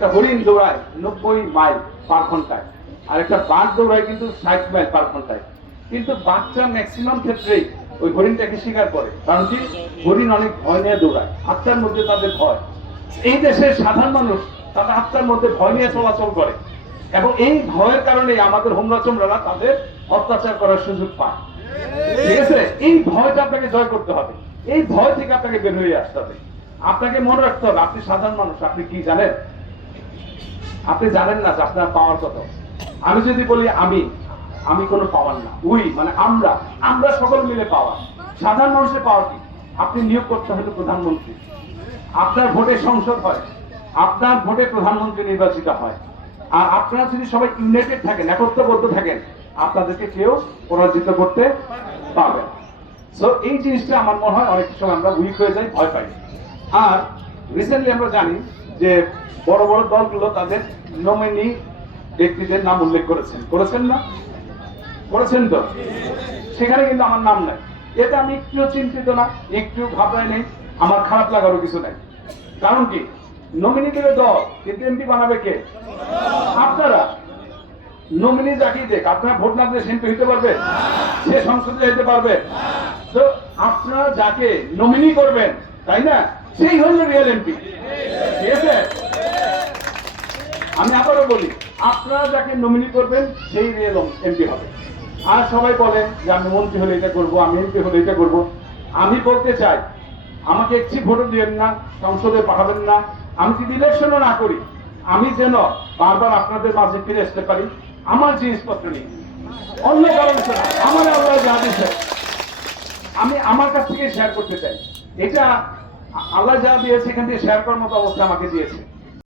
একটা হরিণ দৌড়ায় 90 মাইল পার ঘন্টায়, আর একটা বাঘ দৌড়ায় কিন্তু 60 মাইল পার ঘন্টায়। কিন্তু বাচ্চা ম্যাক্সিমাম ক্ষেত্রেই ওই হরিণটাকে শিকার করে, কারণ কি হরিণ অনেক ভয় নিয়ে দৌড়ায়, আত্মার মধ্যে তাদের ভয়। এই দেশের সাধারণ মানুষ তাদের আত্মার মধ্যে ভয় নিয়ে চলাচল করে, এবং এই ভয়ের কারণে আমাদের হোমরা চোমরারা তাদের অত্যাচার করার সুযোগ পায়। ঠিক আছে, এই ভয়টা আপনাকে জয় করতে হবে, এই ভয় থেকে আপনাকে বের হয়ে আসতে হবে। আপনাকে মনে রাখতে হবে আপনি সাধারণ মানুষ। আপনি কি জানেন? আপনি জানেন না যে আপনার পাওয়ার কত। আমি যদি বলি আমি কোনো পাওয়ার না, মানে আমরা সকলে মিলে পাওয়ার। সাধারণ মানুষের পাওয়ার কি? আপনি নিয়োগ করতে হলে প্রধানমন্ত্রী, আপনার ভোটে সংসদ হয়, আপনার ভোটে প্রধানমন্ত্রী নির্বাচিত হয়। আর আপনারা যদি সবাই ইউনাইটেড থাকেন, একত্রবদ্ধ থাকেন, আপনাদেরকে কেউ পরাজিত করতে পারবে না। সো এই জিনিসটা আমার মনে হয় অনেক সময় আমরা উইক হয়ে যাই, ভয় পাই। আর রিসেন্টলি আমরা জানি যে বড় বড় দলগুলো তাদের নমিনি ব্যক্তিদের নাম উল্লেখ করেছেন না? করেছেন তো? সেখানে কিন্তু আমার নাম নাই। এটা আমি একটু চিন্তিত না, একটু ঘাবড়াই নেই, আমার খারাপ লাগারও কিছু নাই। কারণ কি, নমিনি দেবে দল, কিন্তু এমপি বানাবে কে? আপনারা। নমিনি যাকে দেখ, আপনারা ভোট না দিলে এমপি হইতে পারবে? সে সংসদে যেতে পারবে? তো আপনারা যাকে নমিনি করবেন, তাই না, সেই হলো রিয়েল এমপি। ঠিক আছে, আমি আবারও বলি, আপনারা যাকে নমিনি করবেন সেই রিয়েল এমপি হবে। আর সবাই বলে যে আমি মন্ত্রী হলে এটা করবো, আমি এমপি হলে এটা করবো। আমি বলতে চাই, আমাকে একটি ভোটও দিবেন না, সংসদে পাঠাবেন না, আমি যদি ইলেকশনও না করি, আমি যেন বারবার আপনাদের মাঝে ফিরে আসতে পারি আমার জিনিসপত্র নিয়ে, অন্য কারণে আমার আল্লাহ যা দিয়েছে আমি আমার কাছ থেকে শেয়ার করতে চাই। এটা আল্লাহ যা দিয়েছে এখান থেকে শেয়ার করার মতো অবস্থা আমাকে দিয়েছে।